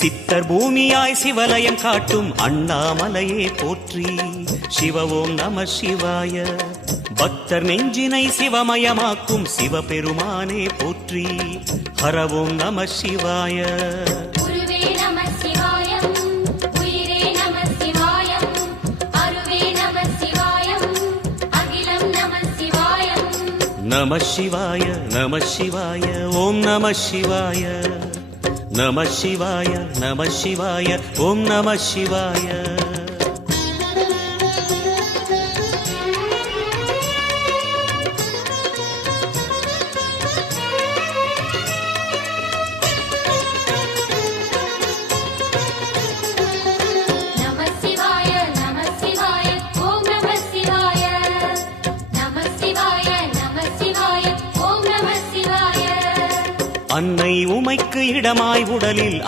சித்தர் பூமியாய் சிவலயம் காட்டும் அண்ணாமலையே போற்றி. சிவ ஓம் நம சிவாய. பக்தர் நெஞ்சினை சிவமயமாக்கும் சிவபெருமானே போற்றி. ஹர ஓம் நம சிவாய. நம சிவாய நம சிவாய ஓம் நம சிவாய. நம சிவாய நம சிவாய ஓம் நம சிவாய. அன்னை உமைக்கு இடமாய் உடலில்